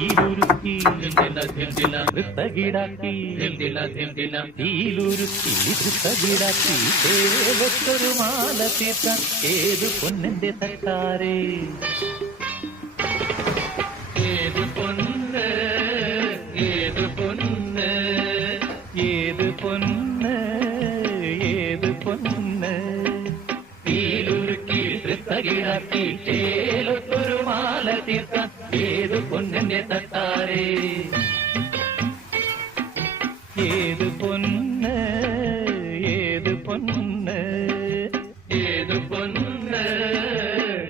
തീലുരുത്തി വൃത്തകിടാക്കി തീലുരുത്തി വൃത്തകിടാക്കി തേലൊത്തൊരു മാല തീർക്കാൻ ഏത് പൊന്നിന്റെ തട്ടാരേ ഏത് പൊന്ന് ഏത് പൊന്ന് ഏത് പൊന്ന് ഏത് പൊന്ന് തീലുരുക്കി വൃത്തകിടാക്കി തേലൊത്തൊരു മാല തീർക്കാൻ ഏത് പൊന്നിന്റെ തട്ടാരേ ഏത് പൊന്ന്